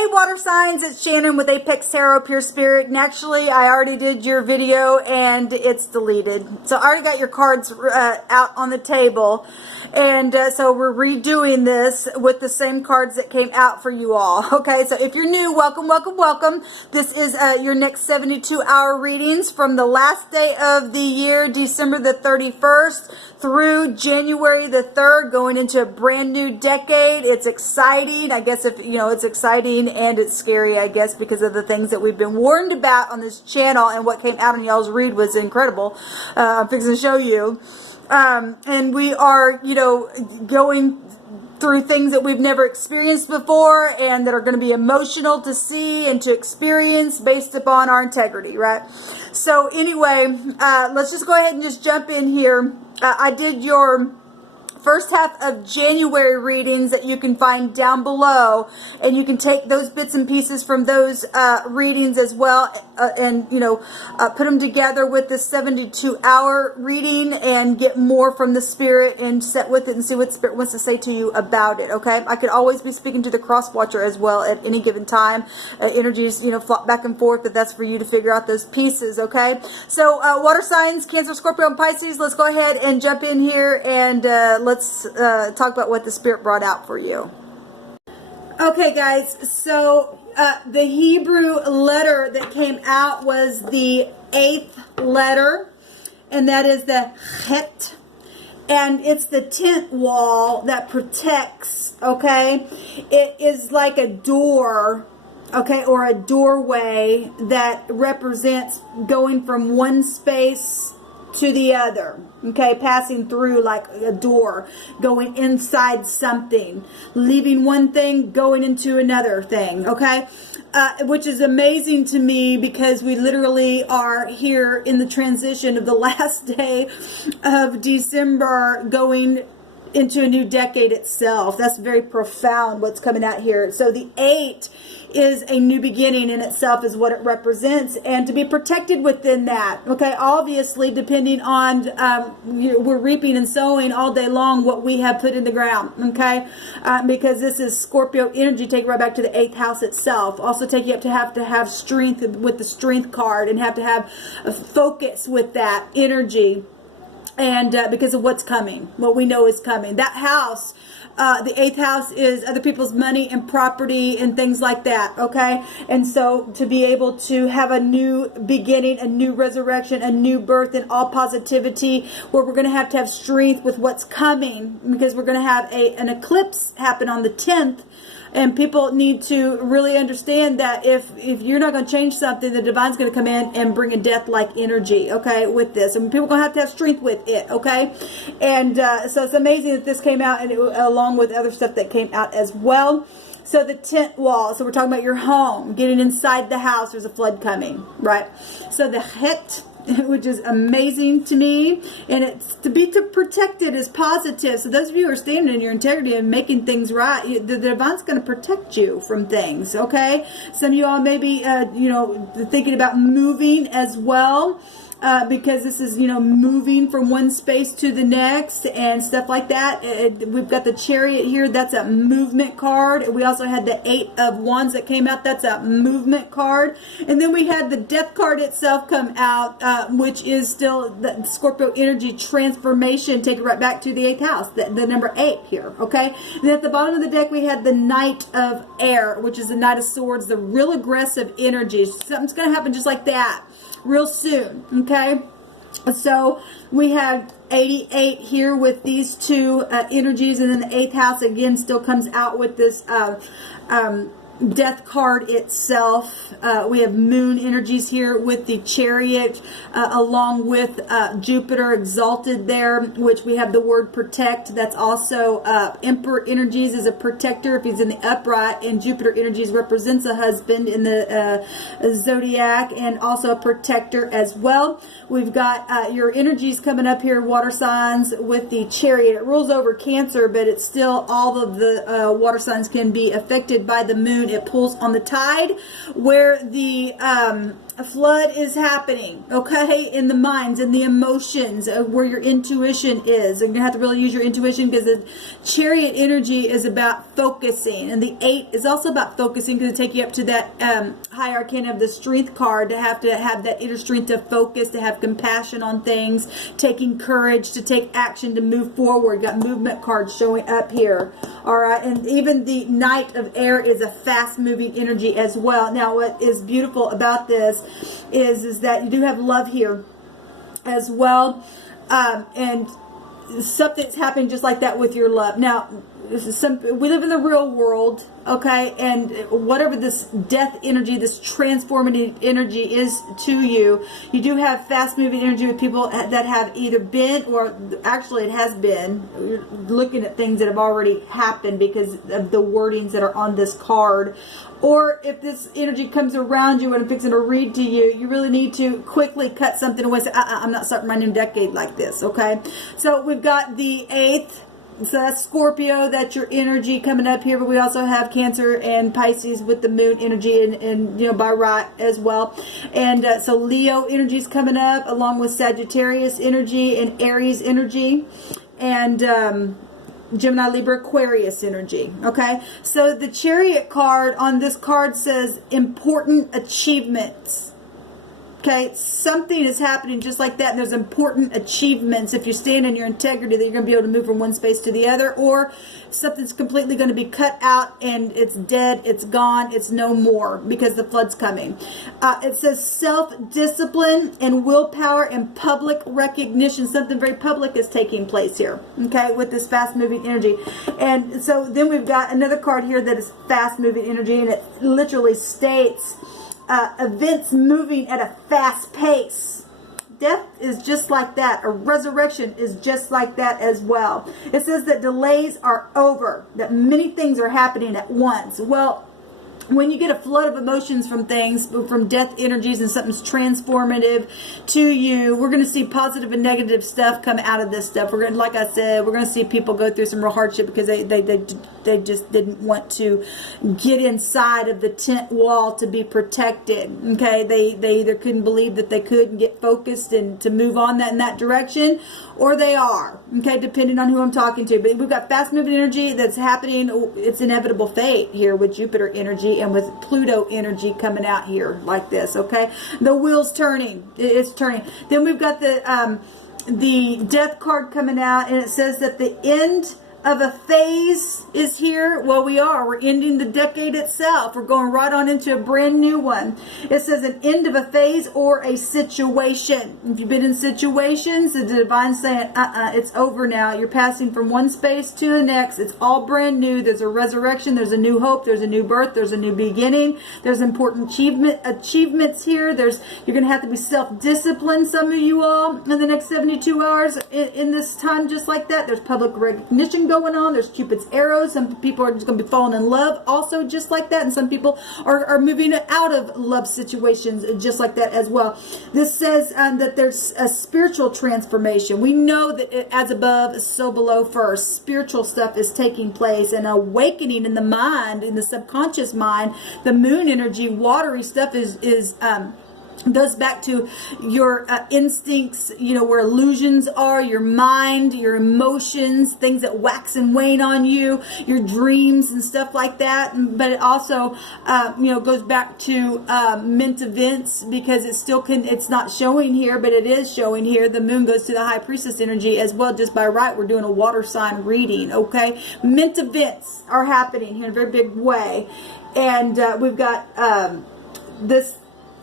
Hey water signs, it's Shannon with Apex Tarot Pure Spirit, and actually I already did your video and it's deleted. So I already got your cards out on the table, and so we're redoing this with the same cards that came out for you all. Okay, so if you're new, welcome, welcome, welcome. This is your next 72-hour readings from the last day of the year, December the 31st, through January the 3rd, going into a brand new decade. It's exciting. I guess if you know, it's exciting and it's scary, I guess, because of the things that we've been warned about on this channel, and what came out on y'all's read was incredible. I'm fixing to show you. And we are, you know, going through things that we've never experienced before and that are going to be emotional to see and to experience based upon our integrity, right? So anyway, let's just go ahead and just jump in here. I did your first half of January readings that you can find down below, and you can take those bits and pieces from those readings as well, and you know, put them together with the 72-hour reading and get more from the Spirit and set with it and see what Spirit wants to say to you about it. Okay, I could always be speaking to the cross watcher as well at any given time. Energies, you know, flop back and forth, but that's for you to figure out those pieces. Okay, so water signs, Cancer, Scorpio, and Pisces, let's go ahead and jump in here and let's talk about what the Spirit brought out for you. Okay, guys, so the Hebrew letter that came out was the 8th letter, and that is the Het, and it's the tent wall that protects, okay? It is like a door, okay, or a doorway that represents going from one space to the other, okay, passing through like a door, going inside something, leaving one thing, going into another thing, okay, which is amazing to me because we literally are here in the transition of the last day of December, going into a new decade itself. That's very profound what's coming out here. So the 8 is a new beginning in itself, is what it represents, and to be protected within that. Okay, obviously depending on we're reaping and sowing all day long what we have put in the ground. Okay, because this is Scorpio energy. Take it right back to the 8th house itself. Also take you up to have strength with the Strength card, and have to have a focus with that energy. And because of what's coming, what we know is coming. That house, the 8th house, is other people's money and property and things like that, okay? And so to be able to have a new beginning, a new resurrection, a new birth in all positivity, where we're going to have strength with what's coming, because we're going to have an eclipse happen on the 10th. And people need to really understand that if you're not going to change something, the divine's going to come in and bring a death-like energy, okay, with this. And people are going to have strength with it, okay? And so it's amazing that this came out, and along with other stuff that came out as well. So the tent wall, so we're talking about your home, getting inside the house. There's a flood coming, right? So the Het, which is amazing to me, and it's to be protected is positive. So those of you who are standing in your integrity and making things right, the divine's going to protect you from things, okay? Some of you all may be you know, thinking about moving as well, because this is, you know, moving from one space to the next and stuff like that. We've got the Chariot here. That's a movement card. We also had the 8 of Wands that came out. That's a movement card. And then we had the Death card itself come out, which is still the Scorpio energy transformation. Take it right back to the 8th house, the number 8 here, okay? And then at the bottom of the deck, we had the Knight of Air, which is the Knight of Swords, the real aggressive energy. Something's going to happen just like that real soon, okay? So we have 88 here with these two energies, and then the 8th house again still comes out with this Death card itself. We have moon energies here with the Chariot, along with Jupiter exalted there, which we have the word protect. That's also Emperor energies is a protector if he's in the upright, and Jupiter energies represents a husband in the zodiac, and also a protector as well. We've got your energies coming up here, water signs, with the Chariot. It rules over Cancer, but it's still all of the water signs can be affected by the moon. It pulls on the tide, where the a flood is happening, okay, in the minds and the emotions of where your intuition is. You're going to have to really use your intuition, because the Chariot energy is about focusing, and the 8 is also about focusing, because it takes you up to that high arcana of the Strength card, to have that inner strength to focus, to have compassion on things, taking courage, to take action, to move forward. Got movement cards showing up here, all right, and even the Knight of Air is a fast-moving energy as well. Now, what is beautiful about this is that you do have love here as well, and something's happening just like that with your love. Now, we live in the real world, okay, and whatever this death energy, this transformative energy is to you, you do have fast-moving energy with people that have either been, or actually it has been, you're looking at things that have already happened because of the wordings that are on this card. Or if this energy comes around you and I'm fixing to read to you, you really need to quickly cut something away. Say, I'm not starting my new decade like this, okay? So we've got the 8th. So that's Scorpio, that's your energy coming up here. But we also have Cancer and Pisces with the moon energy and by right as well. And so Leo energy is coming up, along with Sagittarius energy and Aries energy. And Gemini, Libra, Aquarius energy. Okay, so the Chariot card on this card says important achievements. Okay, something is happening just like that, and there's important achievements if you stand in your integrity, that you're going to be able to move from one space to the other, or something's completely going to be cut out and it's dead, it's gone, it's no more because the flood's coming. It says self-discipline and willpower and public recognition. Something very public is taking place here, okay, with this fast-moving energy. And so then we've got another card here that is fast-moving energy, and it literally states events moving at a fast pace. Death is just like that. A resurrection is just like that as well. It says that delays are over, that many things are happening at once. Well, when you get a flood of emotions from things, from death energies, and something's transformative to you, we're going to see positive and negative stuff come out of this stuff. We're going to, like I said, we're going to see people go through some real hardship because they just didn't want to get inside of the tent wall to be protected. Okay, they either couldn't believe that they could and get focused and to move on in that direction, or they are. Okay, depending on who I'm talking to. But we've got fast moving energy that's happening. It's inevitable fate here with Jupiter energy and with Pluto energy coming out here like this. Okay, the wheel's turning. It's turning. Then we've got the death card coming out, and it says that the end of a phase is here. Well, we're ending the decade itself. We're going right on into a brand new one. It says an end of a phase or a situation. If you've been in situations, the divine's saying, it's over now. You're passing from one space to the next. It's all brand new. There's a resurrection. There's a new hope. There's a new birth. There's a new beginning. There's important achievements here. You're going to have to be self-disciplined, some of you all, in the next 72 hours in this time, just like that. There's public recognition going on. There's Cupid's arrows. Some people are just going to be falling in love also just like that, and some people are moving out of love situations just like that as well. This says that there's a spiritual transformation. We know that as above, so below first. Spiritual stuff is taking place, and awakening in the mind, in the subconscious mind. The moon energy, watery stuff goes back to your instincts, where illusions are, your mind, your emotions, things that wax and wane on you, your dreams and stuff like that. But it also, goes back to mint events, because it's not showing here, but it is showing here. The moon goes to the high priestess energy as well. Just by right, we're doing a water sign reading, okay? Mint events are happening here in a very big way. And we've got this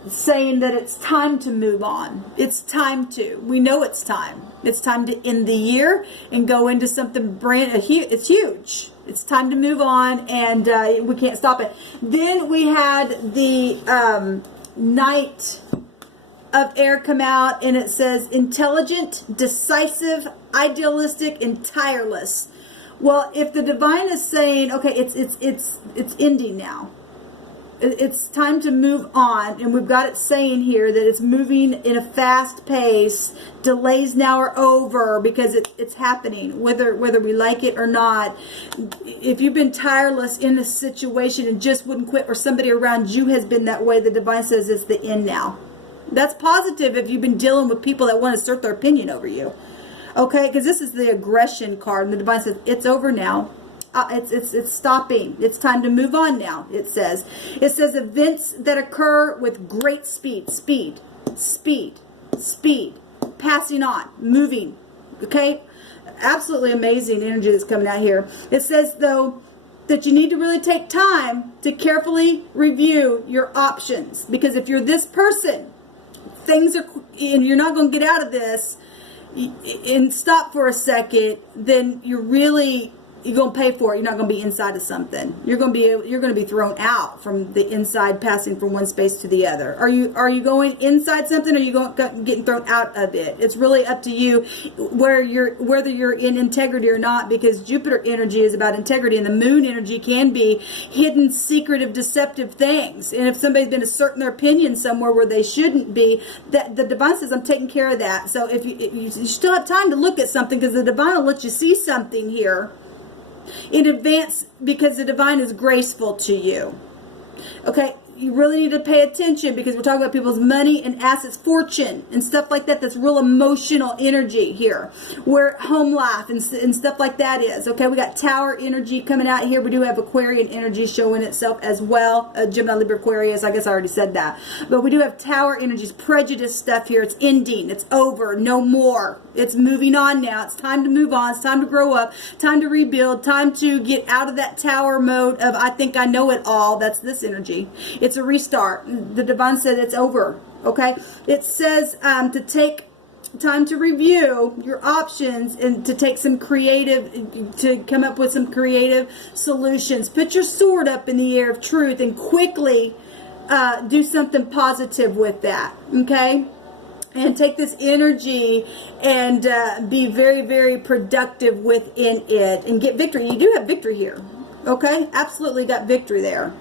saying that it's time to move on. It's time to. We know it's time. It's time to end the year and go into something brand. It's huge. It's time to move on, and we can't stop it. Then we had the Knight of Air come out, and it says intelligent, decisive, idealistic, and tireless. Well, if the divine is saying, okay, it's ending now. It's time to move on, and we've got it saying here that it's moving in a fast pace. Delays now are over because it's happening, whether we like it or not. If you've been tireless in a situation and just wouldn't quit, or somebody around you has been that way, the divine says it's the end now. That's positive if you've been dealing with people that want to assert their opinion over you. Okay, because this is the aggression card, and the divine says it's over now. It's stopping. It's time to move on now. It says events that occur with great speed, passing on, moving. Okay, absolutely amazing energy that's coming out here. It says though that you need to really take time to carefully review your options, because if you're this person, things are, and you're not going to get out of this and stop for a second, then you're going to pay for it. You're not going to be inside of something. You're going to be thrown out from the inside, passing from one space to the other. Are you going inside something, or are you getting thrown out of it? It's really up to you whether you're in integrity or not, because Jupiter energy is about integrity, and the moon energy can be hidden, secretive, deceptive things. And if somebody's been asserting their opinion somewhere where they shouldn't be, that the divine says, I'm taking care of that. So if you still have time to look at something, because the divine will let you see something here in advance, because the divine is graceful to you. Okay, you really need to pay attention, because we're talking about people's money and assets, fortune and stuff like that. That's real emotional energy here, where home life and stuff like that is. Okay, we got Tower energy coming out here. We do have Aquarian energy showing itself as well. Gemini, Libra, Aquarius. I guess I already said that, but we do have Tower energies, prejudice stuff here. It's ending. It's over. No more. It's moving on now. It's time to move on. It's time to grow up. Time to rebuild. Time to get out of that tower mode of I think I know it all. That's this energy. It's a restart. The divine said it's over. Okay. It says to take time to review your options and to take some to come up with some creative solutions. Put your sword up in the air of truth and quickly do something positive with that. Okay. And take this energy and be very, very productive within it and get victory. You do have victory here. Okay? Absolutely got victory there.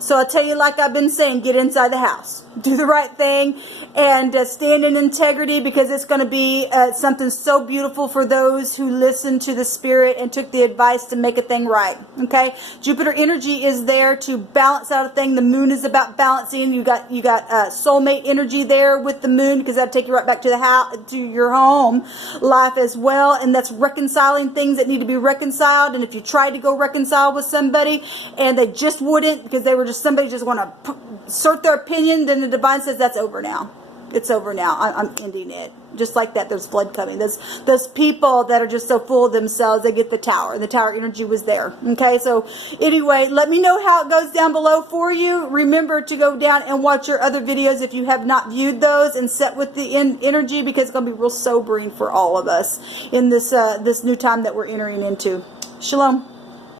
So I'll tell you, like I've been saying, get inside the house. Do the right thing and stand in integrity, because it's going to be something so beautiful for those who listened to the spirit and took the advice to make a thing right. Okay? Jupiter energy is there to balance out a thing. The moon is about balancing. You got soulmate energy there with the moon, because that'll take you right back to the house, to your home life as well. And that's reconciling things that need to be reconciled. And if you tried to go reconcile with somebody and they just wouldn't, because they were somebody just want to assert their opinion, then the divine says that's over now. It's over now. I'm ending it. Just like that, there's flood coming. Those people that are just so full of themselves, they get the tower. The tower energy was there. Okay, so anyway, let me know how it goes down below for you. Remember to go down and watch your other videos if you have not viewed those, and set with the energy, because it's going to be real sobering for all of us in this new time that we're entering into. Shalom.